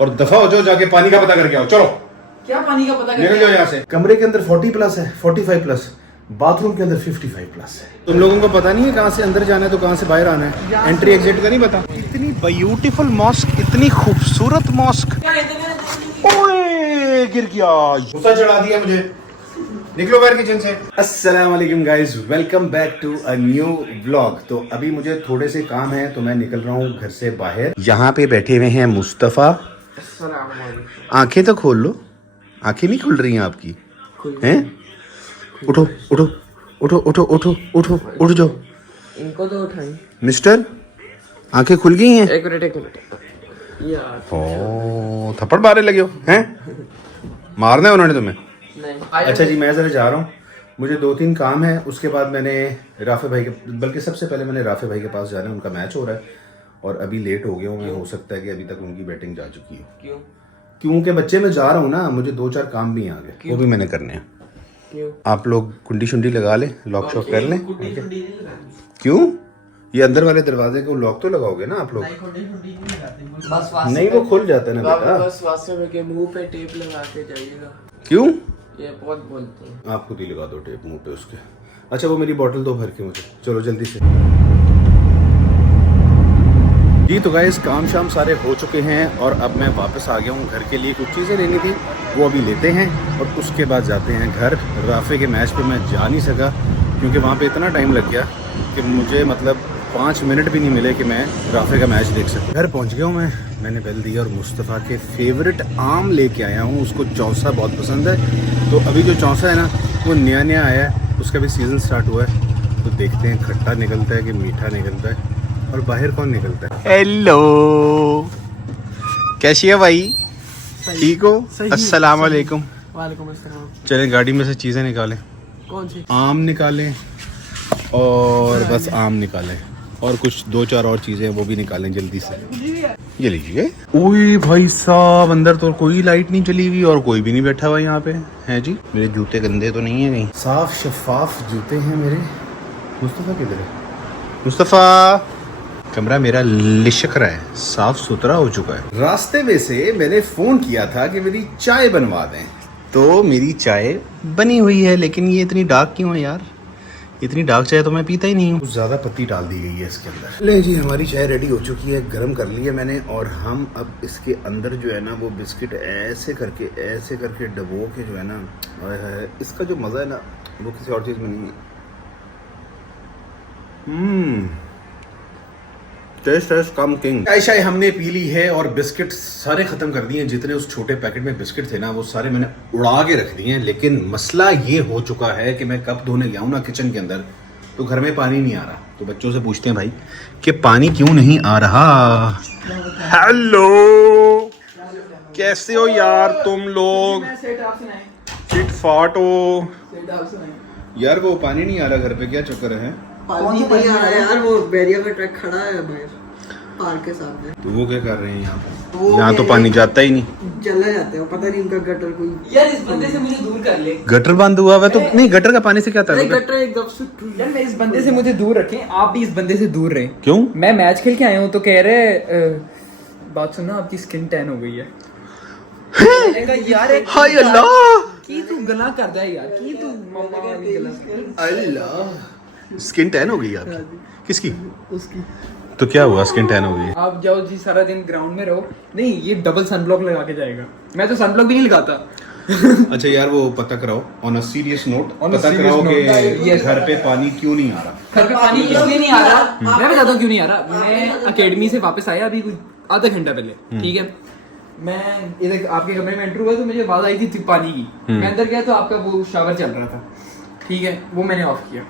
और दफा हो जाओ, जाके पानी का पता करके आओ। चलो। क्या पानी का पता निकल जाओ यहाँ से। कमरे के अंदर 40 प्लस है, 45 प्लस, बाथरूम के अंदर 55 प्लस है। तुम लोगों को पता नहीं है कहाँ से अंदर जाना है तो कहाँ से बाहर आना है, एंट्री एग्जिट का नहीं पता। इतनी ब्यूटीफुल मॉस्क, इतनी खूबसूरत मॉस्क। ओए गिर गया, गुस्सा चढ़ा दिया मुझे। निकलो बाहर किचन से। अस्सलाम वालेकुम guys, welcome back to a new vlog. तो अभी मुझे थोड़े से काम है तो मैं निकल रहा हूँ घर से बाहर। यहाँ पे बैठे हुए हैं मुस्तफ़ा। आंखें तो खोल लो, आंखें नहीं खुल रही हैं आपकी हैं? उठो उठो उठो उठो उठो उठो उठ जाओ। इनको तो उठाई मिस्टर, आंखें खुल गई हैं? एक मिनट यार। ओ थप्पड़ मारे लगे हो हैं? मारना है उन्होंने तुम्हें? नहीं। अच्छा जी, मैं ज़रा जा रहा हूँ, मुझे 2-3 काम है। उसके बाद मैंने राफे भाई के, बल्कि सबसे पहले मैंने राफे भाई के पास जाना है। उनका मैच हो रहा है और अभी लेट हो गया हूँ मैं। हो सकता है कि अभी तक उनकी बैटिंग जा चुकी हो। क्यों? क्योंकि बच्चे में जा रहा हूँ ना, मुझे 2-4 काम भी आ गए, वो भी मैंने करने हैं। क्यों? आप लोग कुंडी शुंडी लगा लें, लॉक शॉक कर लें। क्यों? ये अंदर वाले दरवाजे को लॉक तो लगाओगे ना आप लोग? बस नहीं, वो खुल जाता है ना बेटा। बस वास्ते में के मुंह पे टेप लगा के जाइएगा। क्यों? ये बहुत बोलते हैं। आप खुद ही लगा दो टेप मुंह पे उसके। अच्छा, वो मेरी बोतल दो भर के मुझे। चलो जल्दी से जी। तो गाइस, काम शाम सारे हो चुके हैं और अब मैं वापस आ गया हूँ घर के लिए। कुछ चीज़ें लेनी थी, वो अभी लेते हैं और उसके बाद जाते हैं घर। राफे के मैच पे मैं जा नहीं सका क्योंकि वहाँ पे इतना टाइम लग गया कि मुझे मतलब 5 मिनट भी नहीं मिले कि मैं राफे का मैच देख सकूँ। घर पहुँच गया हूँ मैंने बेल दिया और मुस्तफ़ा के फेवरेट आम लेके आया हूँ। उसको चौसा बहुत पसंद है, तो अभी जो चौसा है ना वो नया नया आया है, उसका भी सीज़न स्टार्ट हुआ है। तो देखते हैं खट्टा निकलता है कि मीठा निकलता है और बाहर कौन निकलता है। हेलो, कैसी है भाई? ठीक हो? अस्सलाम वालेकुम। वालेकुम अस्सलाम। चलें गाड़ी में से चीज़ें निकालें। कौन सी? आम निकालें और बस आम निकालें और कुछ 2-4 और चीज़ें वो भी निकालें जल्दी से। ये लीजिए। ओए भाई साहब, अंदर तो कोई लाइट नहीं चली हुई और कोई भी नहीं बैठा हुआ यहाँ पे है जी। मेरे जूते गंदे तो नहीं है कहीं? साफ शफाफ जूते हैं मेरे। मुस्तफ़ा किधर है? मुस्तफ़ा, कमरा मेरा लिशक रहा है, साफ सुथरा हो चुका है। रास्ते में से मैंने फोन किया था कि मेरी चाय बनवा दें, तो मेरी चाय बनी हुई है। लेकिन ये इतनी डार्क क्यों है यार? इतनी डार्क चाय तो मैं पीता ही नहीं हूँ। कुछ ज़्यादा पत्ती डाल दी गई है इसके अंदर। ले जी, हमारी चाय रेडी हो चुकी है, गर्म कर ली है मैंने। और हम अब इसके अंदर जो है ना वो बिस्किट ऐसे करके डबो के जो है ना, इसका जो मज़ा है ना वो किसी और चीज़ में नहीं है। टेस्ट कम किंग। चाय शाय हमने पी ली है और बिस्किट सारे खत्म कर दिए हैं। जितने उस छोटे पैकेट में बिस्किट थे ना वो सारे मैंने उड़ा के रख दिए हैं। लेकिन मसला ये हो चुका है कि मैं कप धोने गया हूँ ना किचन के अंदर, तो घर में पानी नहीं आ रहा। तो बच्चों से पूछते हैं भाई कि पानी क्यों नहीं आ रहा। हेलो, कैसे हो यार तुम लोग? फिट फाट हो यार। वो पानी नहीं आ रहा घर पे, क्या चक्कर है? पानी नहीं आ रहा है यार, वो बैरियर का ट्रक खड़ा है बाहर पार्क के सामने। तो वो क्या कर रहे हैं यहाँ पे? यहाँ तो पानी जाता ही नहीं। चला जाते हो, पता नहीं उनका गटर कोई। यार इस बंदे से मुझे दूर कर ले। गटर बंद हुआ है तो नहीं, गटर का पानी से क्या ताल्लुक है? गटर एकदम से यार, मैं इस बंदे से मुझे दूर रखें, आप भी इस बंदे से दूर रहें। क्यों? मैं मैच खेल के आया हूँ तो कह रहे बात सुनना, आपकी स्किन टैन हो गई है। यार हाय अल्लाह, की तू गला कर दे यार, की तू मम्मा की गला। अल्लाह, स्किन टैन हो गई आपकी? किसकी? उसकी। तो क्या हुआ, स्किन टैन हो गई? आप जाओ जी, सारा दिन ग्राउंड में रहो। नहीं, ये डबल सनब्लॉक लगा के जाएगा। मैं तो सनब्लॉक भी नहीं लगाता। अच्छा यार, वो पता कराओ on a serious note, On a पता serious कराओ note, कि घर पे पानी क्यों नहीं आ रहा। घर पे पानी इसलिए नहीं आ रहा, मैं बताता हूँ क्यों नहीं आ रहा। मैं अकेडमी से वापस आया अभी कुछ आधा घंटा पहले, ठीक है। मैं इधर आपके कमरे में एंटर हुआ तो मुझे आवाज आई थी पानी की। मैं अंदर गया तो आपका वो शावर चल रहा था, ठीक है, वो मैंने ऑफ किया।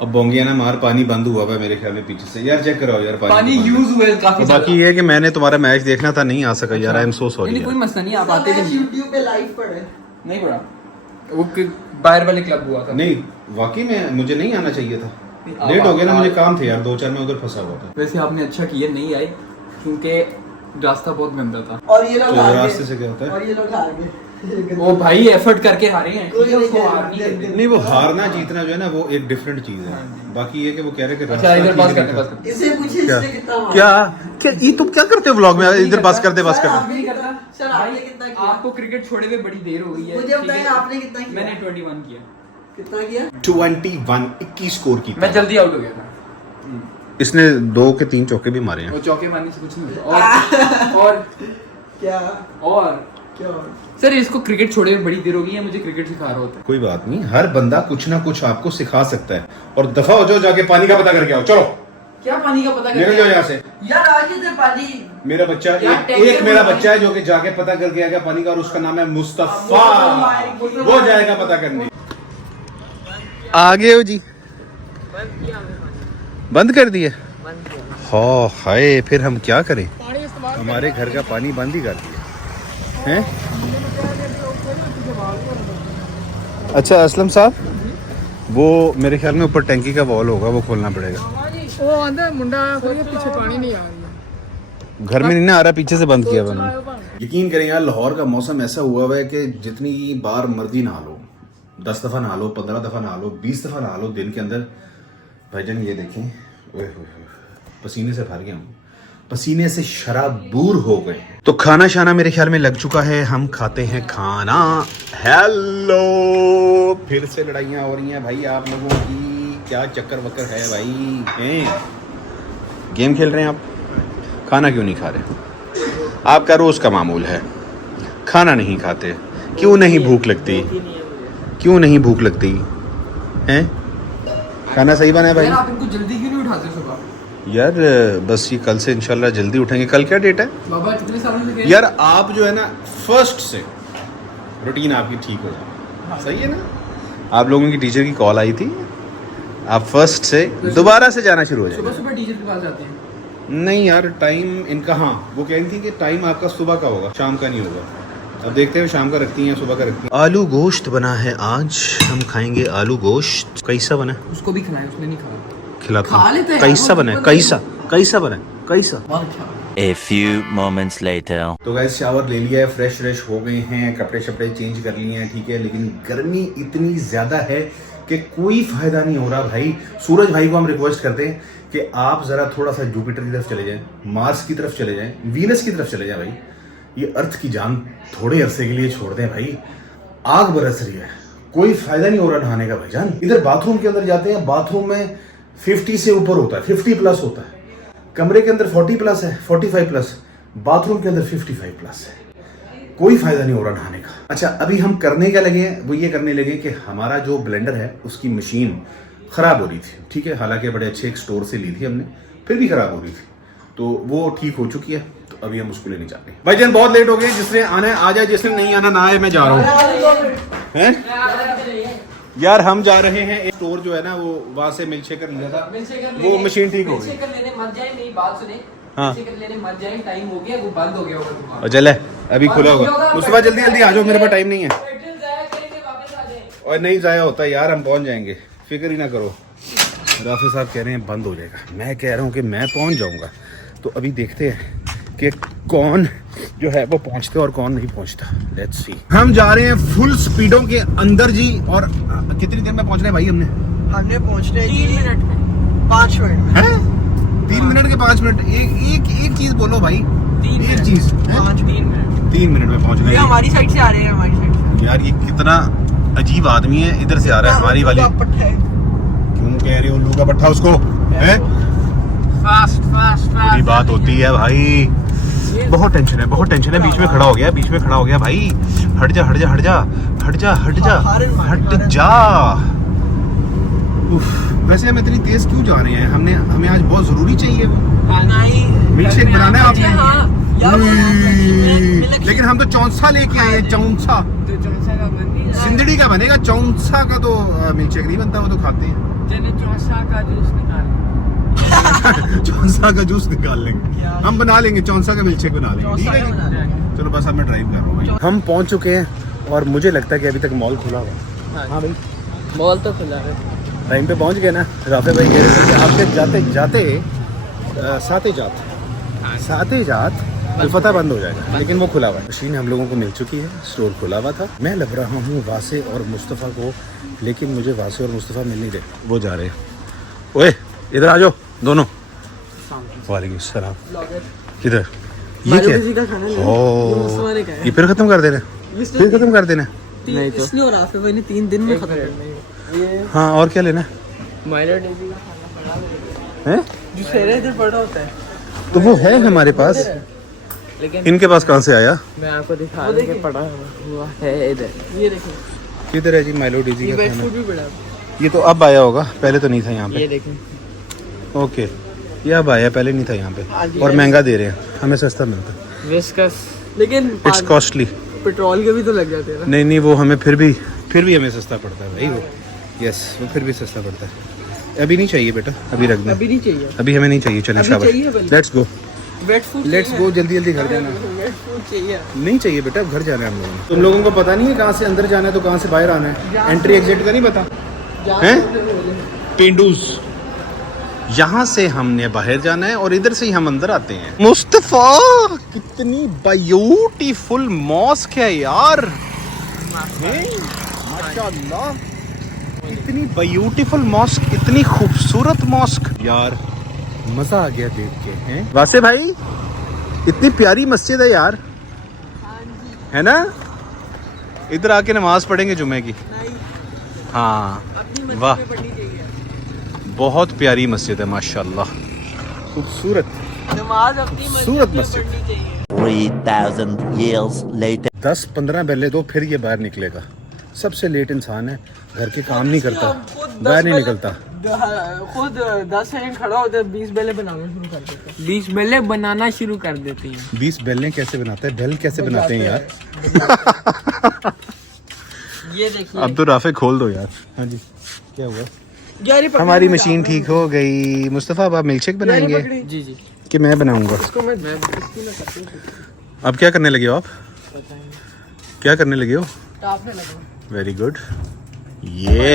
अब बोंगिया ना मार, पानी बंद हुआ है मेरे ख्याल में पीछे से। यार चेक कराओ यार, पानी यूज हुआ है काफी। बाकी ये है कि मैंने तुम्हारा मैच देखना था, नहीं आ सका यार। I am so sorry. कोई मसला नहीं, आप आते थे। YouTube पे लाइव पढ़े नहीं पड़ा, वो बाहर वाले क्लब हुआ था। नहीं, वाकई में मुझे नहीं आना चाहिए था। लेट हो गया ना, मुझे काम थे यार 2-4, में उधर फंसा हुआ था। वैसे आपने अच्छा किया नहीं आए, क्योंकि रास्ता बहुत गंदा था। और ये लोग तो हार रास्ते गए। से क्या होता है? और ये लोग हार गए। वो भाई एफर्ट करके हारे हैं, कोई ठीक है, नहीं उसको हार खेल- नहीं नहीं, वो हारना जीतना जो है ना वो एक डिफरेंट चीज है। बाकी ये कि वो कह रहे कि अच्छा रास्ता इधर ठीक पास नहीं करते था। पास करते। इससे पूछिए क्या? इसने कितना मारा। क्या क्या ये तुम क्या करते हो व्लॉग में? इधर बस कर दे बस कर आप दे। भी नहीं करता सर, आपने कितना किया? आपको क्रिकेट छोड़े हुए बड़ी देर हो गई है। मुझे बताएं आपने कितना किया? मैंने 21 किया। कितना किया? 21 स्कोर की। मैं जल्दी आउट हो गया था। इसने 2 के 3 चौके भी मारे हैं। वो चौके मारने से कुछ नहीं होता। और क्या क्या सर, इसको क्रिकेट छोड़े हुए बड़ी देर हो गई है, मुझे क्रिकेट सिखा रहा होता है। कोई बात नहीं, हर बंदा कुछ ना कुछ आपको सिखा सकता है। और दफा हो जाओ, जाके पानी का पता करके आओ। चलो क्या पानी का पता निकल जाओ यहाँ से। यार आज इधर पानी। मेरा बच्चा यार, एक मेरा बच्चा है जो कि जाके पता करके आएगा पानी का, और उसका नाम है मुस्तफा। वो जाएगा पता करने। आ गए हो जी? बंद कर दिए? हाँ हाय, फिर हम क्या करें? हमारे घर का पानी बंद ही कर दिया हैं? अच्छा असलम साहब, वो मेरे ख्याल में ऊपर टैंकी का वॉल होगा, वो खोलना पड़ेगा। वो अंदर मुंडा खोलिए, पीछे पानी नहीं आ रही। घर में नहीं ना आ रहा, पीछे से बंद किया उन्होंने। यकीन करें यार, लाहौर का मौसम ऐसा हुआ हुआ है कि जितनी बार मर्जी नहा लो, 10 दफ़ा नहा लो, 15 दफ़ा नहा लो, 20 दफ़ा नहा लो दिन के अंदर। भाईजान ये देखें, ओए होए होए, पसीने से भर गया हूँ, पसीने से शराबूर हो गए। तो खाना शाना मेरे ख्याल में लग चुका है, हम खाते हैं खाना। हेलो, फिर से लड़ाइयाँ हो रही हैं भाई आप लोगों की, क्या चक्कर वक्कर है भाई? हैं गेम खेल रहे हैं आप, खाना क्यों नहीं खा रहे? आपका रोज़ का मामूल है, खाना नहीं खाते। क्यों नहीं भूख लगती? क्यों नहीं भूख लगती हैं? खाना सही बना है भाई? यार आप इनको जल्दी क्यों नहीं उठाते सुबह? यार बस ये कल से इंशाल्लाह जल्दी उठेंगे। कल क्या डेट है? बाबा कितने सालों से गए? यार आप जो है ना, फर्स्ट से रूटीन आपकी ठीक हो जाए, सही है ना? आप लोगों की टीचर की कॉल आई थी, आप फर्स्ट से दोबारा से जाना शुरू हो सुबह जाए। सुबह टीचर के पास जाते हैं। नहीं यार, टाइम इनका, हाँ वो कह रही थी कि टाइम आपका सुबह का होगा, शाम का नहीं होगा। अब देखते हैं शाम का रखती हैं, सुबह का रखती हैं। आलू गोश्त बना है आज, हम खाएंगे आलू गोश्त। कैसा बना है? उसको भी खिलाएं, उसने नहीं खाया। खिलाता खा हूं। लेते हैं, कैसा वो बना है? दिक्कत नहीं कैसा कैसा बना है? कैसा? बहुत अच्छा। A few moments later. तो गाइस शावर ले लिया है, फ्रेश हो गए हैं, कपड़े शपड़े चेंज कर लिए हैं, ठीक है। लेकिन गर्मी इतनी ज़्यादा है कि कोई फ़ायदा नहीं हो रहा भाई। सूरज भाई को हम रिक्वेस्ट करते हैं कि आप ज़रा थोड़ा सा जुपिटर की तरफ चले जाएं, मार्स की तरफ चले जाएं, वीनस की तरफ चले जाएं भाई। ये अर्थ की जान थोड़े अरसे के लिए छोड़ दें भाई। आग बरस रही है, कोई फ़ायदा नहीं हो रहा नहाने का भाईजान। इधर बाथरूम के अंदर जाते हैं, बाथरूम में 50 से ऊपर होता है, 50 प्लस होता है। कमरे के अंदर 40 प्लस है, 45 प्लस, बाथरूम के अंदर 55 प्लस है। कोई फायदा नहीं हो रहा नहाने का। अच्छा अभी हम करने क्या लगे हैं, वो ये करने लगे कि हमारा जो ब्लेंडर है उसकी मशीन ख़राब हो रही थी, ठीक है। हालांकि बड़े अच्छे एक स्टोर से ली थी हमने, फिर भी ख़राब हो रही थी, तो वो ठीक हो चुकी है। तो अभी हम उसको लेने जा रहे हैं। भाईजान बहुत लेट हो गए, जिसने आना है आ जाए, जिसने नहीं आना ना आए। मैं जा रहा हूँ यार, हम जा रहे हैं एक स्टोर जो है ना, वो वहाँ से मिल्क शेकर लिया था, वो मशीन ठीक हो गई। मिल्क शेकर लेने मत जाए, मेरी बात सुने। हाँ। मिल्क शेकर लेने मत जाए, टाइम हो गया, वो बंद हो गया होगा दुकान। और चले अभी खुला होगा, उसके बाद जल्दी जल्दी आ जाओ, मेरे पास टाइम नहीं है। पेट्रोल जाया करेंगे, वापस आ जाए। और नहीं जाया होता यार, हम पहुंच जाएंगे, फिक्र ही ना करो। राफी साहब कह रहे हैं बंद हो जाएगा, मैं कह रहा हूँ कि मैं पहुंच जाऊंगा। तो अभी देखते हैं कि कौन जो है वो पहुंचते और कौन नहीं पहुंचता। Let's see. हम जा रहे हैं फुल स्पीडों के अंदर जी। और कितनी देर में पहुंचना है भाई? हमने पहुंचने 3 मिनट में। 5 मिनट हैं? 3 मिनट के 5 मिनट। एक चीज बोलो भाई, एक चीज। 3 मिनट में पहुंचना है। हमारी साइड से आ रहे हैं, हमारी साइड से। यार ये कितना अजीब आदमी है, इधर से आ रहा है हमारी वाली। क्यों कह रहे हो उल्लू का पट्टा उसको? हैं? फास्ट बड़ी बात होती है भाई, बहुत टेंशन है, बहुत टेंशन है। बीच में खड़ा हो गया, बीच में खड़ा हो गया भाई। हट जा हट जा हट जा हट जा हट जा हट जा। वैसे हम इतनी तेज क्यों जा रहे हैं? हमें आज बहुत जरूरी चाहिए वो मिल्क शेक बनाना है आपने। लेकिन हम तो चौंसा लेके आए हैं, चौंसा। सिंदड़ी का बनेगा, चौंसा का तो मिल्क शेक नहीं बनता, वो तो खाते हैं। चौंसा का जूस निकाल लेंगे, हम बना लेंगे, चौंसा का मिल्क शेक बना लेंगे, ठीक है जी? चलो बस अब मैं ड्राइव कर रहा हूँ भाई। हम पहुँच चुके हैं और मुझे लगता है कि अभी तक मॉल खुला हुआ है। हाँ भाई, मॉल तो खुला है। टाइम पे पहुँच गए ना। राफे भाई कह रहे थे कि आपके जाते जाते साते जात अलफता बंद हो जाएगा, लेकिन वो खुला हुआ है। मशीन हम लोगों को मिल चुकी है, स्टोर खुला हुआ था। मैं लग रहा हूँ वासे और मुस्तफ़ा को, लेकिन मुझे वासे और मुस्तफ़ा मिल नहीं रहे, वो जा रहे हैं। ओए इधर आ जाओ दोनों। वालेकुम सलाम। किधर ये क्या किसी का खाना ओ मुसलमान का है। ये फिर खत्म कर देना फिर खत्म कर देना नहीं तो इसलिए और आप मैंने 3 दिन में खत्म करना हाँ और क्या लेना माइलो डेजी का खाना पड़ा है जो सेरे इधर पड़ा होता है। तो वो है हमारे पास लेकिन इनके पास कहाँ से आया मैं आपको दिखा रहा हूँ कि पड़ा हुआ है इधर। ये देखो किधर है जी माइलो डीजी ये का वेट खाना फूड भी पड़ा है। ये तो अब आया होगा पहले तो नहीं था यहाँ ये पे देखें ओके ये अब आया पहले नहीं था यहाँ पे और महंगा दे रहे हैं हमें सस्ता मिलता है विस्कस। लेकिन इट्स कॉस्टली पेट्रोल के भी तो लग जाते हैं ना। नहीं वो हमें फिर भी हमें सस्ता पड़ता है भाई वो यस वो फिर भी सस्ता पड़ता है अभी नहीं चाहिए बेटा अभी रख दें अभी नहीं चाहिए। अभी हमें नहीं चाहिए चलें अभी शाबाश चाहिए बल्कि। Let's go wait food let's go जल्दी घर जाना वेट फूड चाहिए। नहीं चाहिए बेटा घर जाना है हम लोगों को तुम लोगों को पता नहीं है कहाँ से अंदर जाना है तो कहाँ से बाहर आना है एंट्री एग्जिट का नहीं पता हैं पेंडूस यहाँ से हमने बाहर जाना है और इधर से ही हम अंदर आते हैं मुस्तफा कितनी ब्यूटीफुल मॉस्क है यार माशाल्लाह इतनी ब्यूटीफुल मॉस्क इतनी खूबसूरत मॉस्क यार मजा आ गया देख के हैं वासे भाई इतनी प्यारी मस्जिद है यार है ना इधर आके नमाज पढ़ेंगे जुमे की हाँ वाह बहुत प्यारी मस्जिद है माशाल्लाह खूबसूरत नमाज अपनी खूबसूरत मस्जिद पढ़नी चाहिए। 3,000 years later. 10-15 बेले दो फिर ये बाहर निकलेगा सबसे लेट इंसान है घर के काम नहीं करता खुद बाहर नहीं 10 निकलता खुद 10 सेकंड खड़ा होता है 20 बेले बनाना शुरू कर देते हैं। 20 बेले बनाना शुरू कर देती हैं। 20 बेलें कैसे बनाते हैं बेल कैसे बनाते हैं यार ये देखिए अब तो राफे खोल दो यार हाँ जी क्या हुआ यार ये पकड़ी हमारी हुई मशीन ठीक हो गई मुस्तफ़ा अब आप मिल्कशेक यार ये बनाएंगे पकड़ी। जी जी। कि मैं बनाऊंगा इसको मैं इसकी ना करती हूँ। अब क्या करने लगे हो आप क्या करने लगे हो टापने लगा। वेरी गुड ये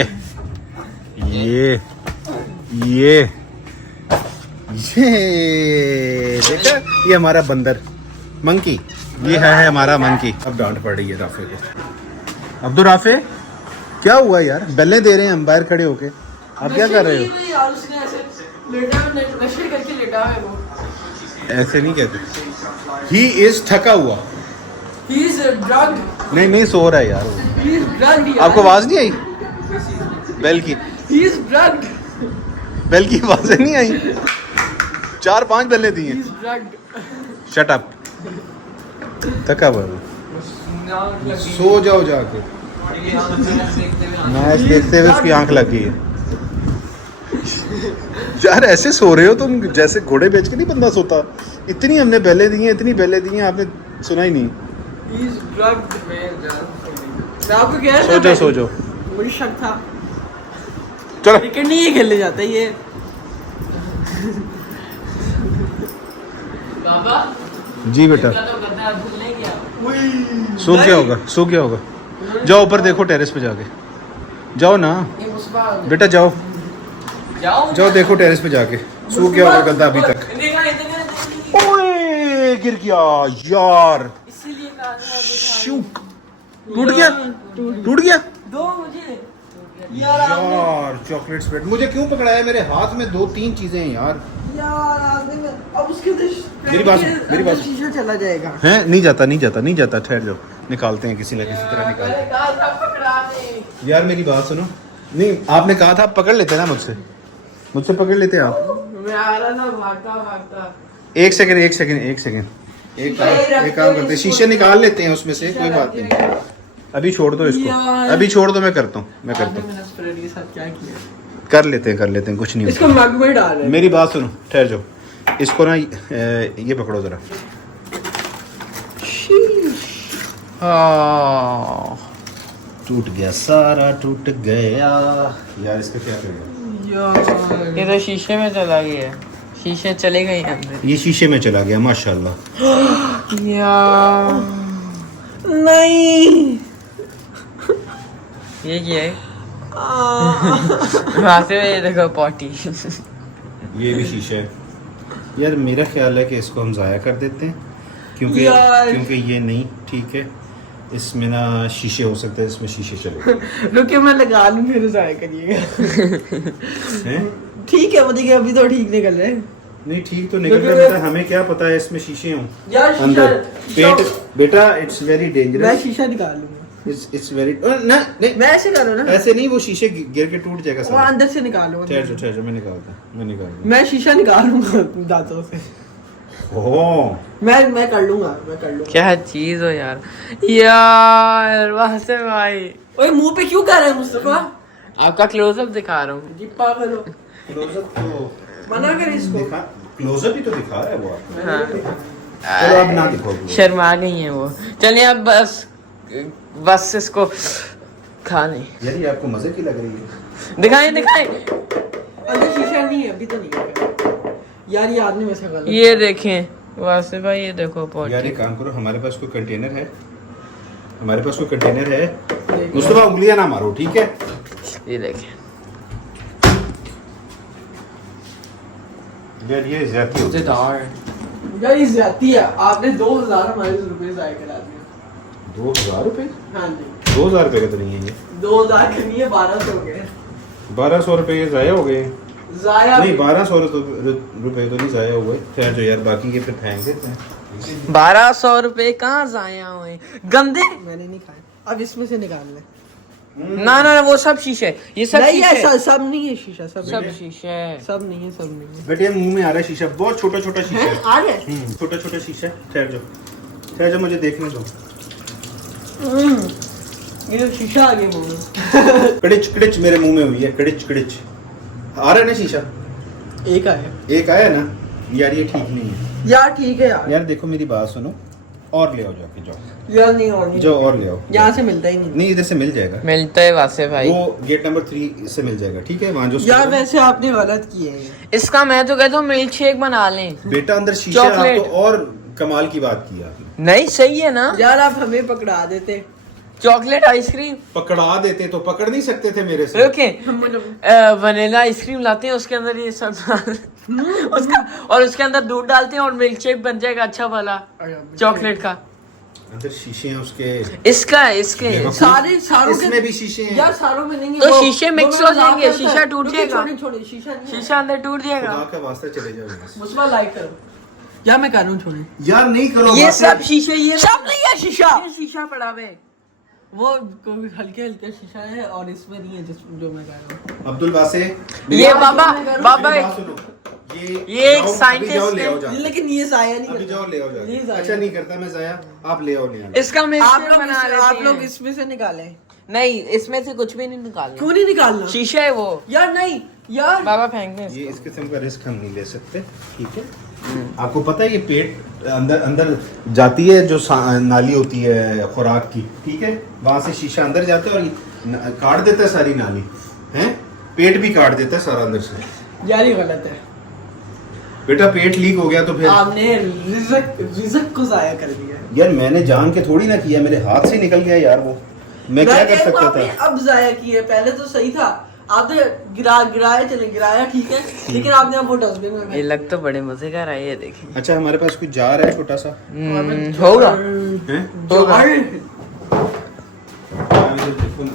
देखा ये हमारा बंदर मंकी ये है हमारा मंकी अब डांट पड़ रही है राफे को अब तो राफे क्या हुआ यार बेलें दे रहे हैं हम बाहर खड़े होके आप क्या कर रहे हो यार उसने ऐसे लेटा नशे करके लेटा है वो। ऐसे नहीं कहते ही इज थका हुआ He is drugged. नहीं सो रहा है यार वो। He is drugged. यार। आपको आवाज नहीं आई बेल की He is drugged. बेल की आवाजें नहीं आई 4-5 बेलें दी He हैं is drugged. शट अप थका हुआ है वो। सो जाओ जाके मैच देखते हुए उसकी आंख लग गई है यार ऐसे सो रहे हो तुम जैसे घोड़े बेच के नहीं बंदा सोता इतनी हमने बेलें दी हैं इतनी बेलें दी हैं आपने सुना ही नहीं He is drugged. मैं आपको कह रहा था सो जाओ मुझे शक था चलो क्रिकेट नहीं ये खेलने जाता ये बाबा जी बेटा तो गद्दा भूलने गया सो क्या होगा जाओ ऊपर देखो टेरेस पे जाके जाओ ना ये मुस्बा बेटा जाओ जाओ देखो टेरेस पे जाके सो क्या होगा गद्दा अभी तक देखा इतने ओए गिर गया यार इसीलिए कहा शुक टूट गया दो मुझे यार चॉकलेट स्प्रेड मुझे क्यों पकड़ाया मेरे हाथ में 2-3 चीजें हैं यार यार आदमी में अब उसके मेरी बात शीशा चला जाएगा हैं नहीं जाता ठहर जाओ निकालते हैं किसी न किसी तरह निकालते हैं कहा था पकड़ाने यार मेरी बात सुनो नहीं आपने कहा था आप पकड़ लेते ना मुझसे पकड़ लेते आप मैं आ रहा था भागता एक सेकंड एक काम करते हैं शीशे निकाल लेते हैं उसमें से कोई बात नहीं अभी छोड़ दो इसको मैं करता हूँ मैंने स्प्रेड के साथ क्या किया कर लेते हैं कुछ नहीं इसको होता मग में डाल रहे मेरी बात सुनो ठहर जाओ इसको ना ये पकड़ो जरा टूट गया सारा टूट गया यार इसका क्या करेगा ये तो शीशे में चला गया। शीशे चले गए अंदर। ये शीशे में चला गया माशाल्लाह यार नहीं ये क्या है? वहां ये देखो पॉटी। ये भी शीशा है यार मेरा ख्याल है कि इसको हम ज़ाया कर देते हैं क्योंकि ये नहीं ठीक है इसमें ना शीशे हो सकते हैं इसमें शीशे चले रुकिए मैं लगा लूं फिर जाया करिएगा हैं ठीक है वो देखिए अभी तो ठीक निकल रहे नहीं ठीक तो निकल रहा बेटा, हमें क्या पता है इसमें शीशे हों यार अंदर पेट बेटा, इट्स वेरी मैं डेंजरस, शीशा निकाल लूंगा। इट्स वेरी ना नहीं मैं ऐसे करूँ ना, ऐसे नहीं, वो शीशे गिर के टूट जाएगा वो सारा। अंदर से निकालूंगा। ठहर जा, मैं निकालता मैं शीशा निकालूंगा दांतों से। ओह मैं कर लूंगा। क्या चीज हो यार, यार वासे भाई। ओए मुंह पे क्यों कर रहे हैं मुस्तफा? आपका क्लोजअप दिखा रहा हूँ। जिप्पा करो, क्लोजअप तो मना कर इसको। दिखा, क्लोजअप ही तो दिखा रहा है वो आपको। हाँ चलो अब ना दिखाओ close-up। शर्मा गई है वो। चलिए अब बस इसको खा लें। यार ये आपको मजे की लग रही है? दिखाएं अंदर शीशा नहीं है, अभी तो नहीं है यार। ये आदमी वैसे गलत। ये देखें वासे भाई, ये देखो पॉट। यार एक काम करो, हमारे पास कोई कंटेनर है, मुस्तफा उंगलियां ना मारो, ठीक है? ये देखें, यार ये ज्यादती हो गई। यार ये ज्यादती है। आपने 2000 हमारे रुपए जाया करा दिए। 2000 रुपए? हाँ जी, 2000 रुपए का तो नहीं है ये, 2000 का नहीं है, 1200 के 1200 रुपए ये जाया हो गए। जाया नहीं 1200 रुपए तो नहीं जाया हुए। खैर जो यार बाकी ये फिर फेंक देते हैं। 1200 रुपए कहाँ जाया हुए गंदे। मैंने नहीं खाया। अब इसमें से निकाल ले। ना वो सब शीशे, ये सब नहीं शीशे, है, सब नहीं है शीशा, सब सब शीशे। सब नहीं है। बेटे मुंह में आ रहा है शीशा, बहुत छोटा छोटा शीशा हैं? है। आ गए? छोटा शीशा है। ठहर जाओ मुझे देखने दो। ये तो शीशा आ गया मुंह में। कड़िच मेरे मुंह में हुई है, कड़िच आ रहा है ना शीशा? एक आया एक आया ना यार, ये ठीक नहीं है यार। ठीक है यार। यार देखो मेरी बात सुनो, और ले आओ जाके, जाओ यार नहीं और जाओ और ले आओ। यहाँ से मिलता ही नहीं। नहीं इधर से मिल जाएगा, मिलता है वासे भाई। वो गेट नंबर 3 से मिल जाएगा, ठीक है? वहाँ जो यार वैसे आपने गलत किए हैं। इसका मैं तो कहता हूँ मिल्क शेक बना लें। बेटा अंदर शीशा है, चॉकलेट। आपको और कमाल की बात की आपने। नहीं सही है ना, यार आप हमें पकड़ा देते। Chocolate ice cream. पकड़ा देते तो पकड़ नहीं सकते थे मेरे से। ओके, वनीला आइसक्रीम लाते हैं, उसके अंदर ये सब उसका, और उसके अंदर दूध डालते हैं और मिल्क शेक बन जाएगा अच्छा वाला चॉकलेट का। अंदर शीशे हैं उसके, इसके सारों इसमें भी शीशे हैं। यार सारों में नहीं है। तो वो- शीशे वो मिक्स मैं हो जाएंगे, मजाक करता शीशा है। टूट रुकिए, जाएगा। छोड़िए, शीशा नहीं है। शीशा अंदर टूट जाएगा। खुदा का वास्ता चले जाओ यहाँ से। मुस्वा लाइक करो। यार मैं कर रहा हूँ, छोड़िए। यार नहीं करो ये बातें। सब शीशे, ये सब नहीं है शीशा। ये शीशा पड़ा हुआ है। वो कोई हल्के शीशा है और इसमें नहीं है जो मैं कह रहा हूँ। अब्दुल वासे, ये बाबा मेरी बात सुनो, ये एक जाओ, scientist अभी जाओ ले है। आओ जाके। लेकिन ये साया नहीं अभी करता। जाओ ले आओ ये जाके। जाया। अच्छा नहीं करता मैं जाया, आप ले आओ ले आओ। इसका मिल्क आप शेक लोग बना लेते आप लोग हैं। इसमें से निकाले। नहीं, इसमें से कुछ भी नहीं निकालना। क्यों नहीं निकालना? शीशा है वो। यार नहीं यार। बाबा फेंक दें ये इसको। इस किस्म का रिस्क हम नहीं ले सकते, ठीक है? आपको पता है ये पेट अंदर जाती है, जो नाली होती है खुराक की, ठीक है? वहां से शीशा अंदर जाता है और काट देता है सारी नाली, हैं? पेट भी काट देता है सारा अंदर से। यार ये गलत है। बेटा पेट लीक हो गया तो फिर आपने रिज़्क को जाया कर दिया। यार मैंने जान के थोड़ी ना किया, मेरे हाथ से निकल गया यार वो, मैं क्या कर सकता आपने था? अब जाया किया, पहले तो सही था। आपने गिराया ठीक है, लेकिन आपने अब वो डस्टबिन में ये फेंक लग तो बड़े मजे का रहा है, ये देखिए। अच्छा हमारे पास कुछ जार है छोटा सा, होगा। हैं? होगा। जार। इधर देखो ना।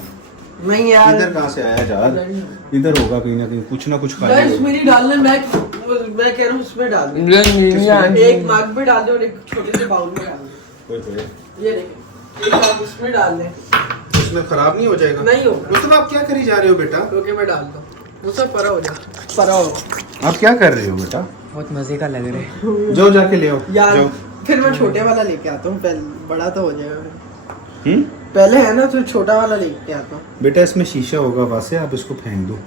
नहीं यार। इधर कहाँ से आया जार? इधर होगा कहीं ना कहीं, कुछ ना कुछ गाइस खाली होगा। मेरी डालने मैं कह रहा हूँ उसमें डाल दे। एक मग में डाल दे और एक छोटे से बाउल में डाल दे। ये देखिए, एक मग उसमें डाल दे। इसमें खराब नहीं हो जाएगा? नहीं होगा। मतलब आप क्या करी जा रहे हो बेटा? ओके मैं डाल दूँ, वो सब परा हो जाए। परा हो आप क्या कर रहे हो बेटा? बहुत मजे का लग रहा है। जाओ जाके ले आओ यार। जाओ। फिर मैं छोटे वाला लेके आता हूँ, पहले बड़ा तो हो जाएगा। हम्म? पहले है ना, तो छोटा वाला लेके आता हूँ। बेटा इसमें शीशा होगा वासे, आप इसको फेंक दो।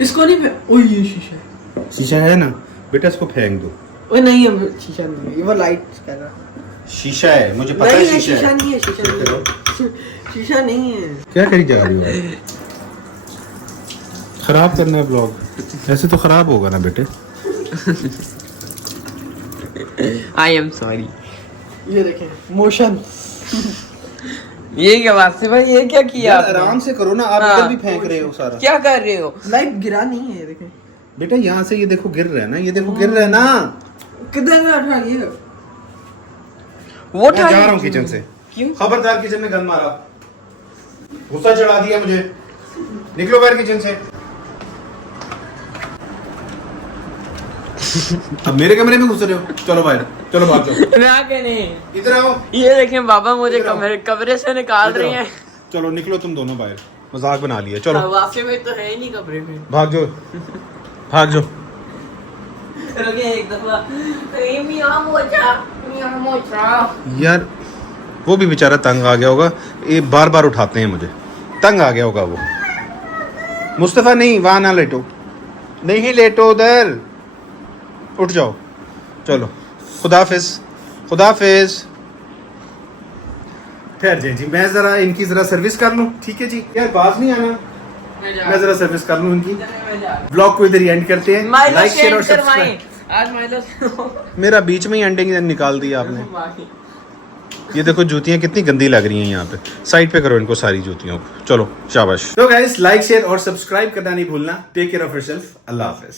इसको नहीं ओ ये शीशा है। शीशा है ना बेटा, इसको फेंक दो। ओए नहीं है, शीशा नहीं है, ये वो लाइट कर रहा है। शीशा है, मुझे पता नहीं है है, शीशा शीशा है। नहीं है, शीशा नहीं है। शीशा नहीं है। क्या करी जा रही हो? खराब करना है ब्लॉग, ऐसे तो खराब होगा ना बेटे। I am sorry. ये देखें मोशन। ये क्या बात से भाई, ये क्या किया यार आपने? आराम से करो ना, आप हाँ। इधर भी फेंक रहे हो सारा। क्या कर रहे हो? लाइट गिरा नहीं है, ये देखें। बेटा यहाँ से ये देखो गिर रहा है ना, ये देखो गिर रहा है ना। किधर में उठा लिए? वो मैं जा रहा हूँ किचन से। क्यों? खबरदार किचन में गंद मारा, गुस्सा चढ़ा दिया मुझे। निकलो बाहर किचन से। अब मेरे कमरे में घुस रहे हो, चलो बाहर, चलो भाग जाओ, मैं आके नहीं। इधर आओ, ये देखें बाबा मुझे इधर आओ। कमरे से निकाल इधर रही आओ। हैं। चलो निकलो तुम दोनों बाहर, मजाक बना लिया, चलो वासे में तो है ही नहीं कमरे में। भाग जाओ, भाग जाओ। रुकिए एक दफा। यार वो भी बेचारा तंग आ गया होगा, ये बार बार उठाते हैं मुझे, तंग आ गया होगा वो। मुस्तफा नहीं, वहां ना लेटो, नहीं लेटो उधर, उठ जाओ, चलो खुदाफिज, खुदाफिज। ठहर जाए जी, मैं जरा इनकी जरा सर्विस कर लूं, ठीक है जी। यार बाज नहीं आना, मैं जरा सर्विस कर लूं इनकी। ब्लॉग को इधर ही एंड करते हैं, लाइक शेयर और सब्सक्राइब। आज माइलो मेरा बीच में ही एंडिंग निकाल दिया आपने। ये देखो जूतियां कितनी गंदी लग रही हैं यहाँ पे, साइड पे करो इनको सारी जूतियों को। चलो शाबाश। तो गाइस लाइक शेयर और सब्सक्राइब करना नहीं भूलना। टेक केयर ऑफ योरसेल्फ, अल्लाह हाफिज।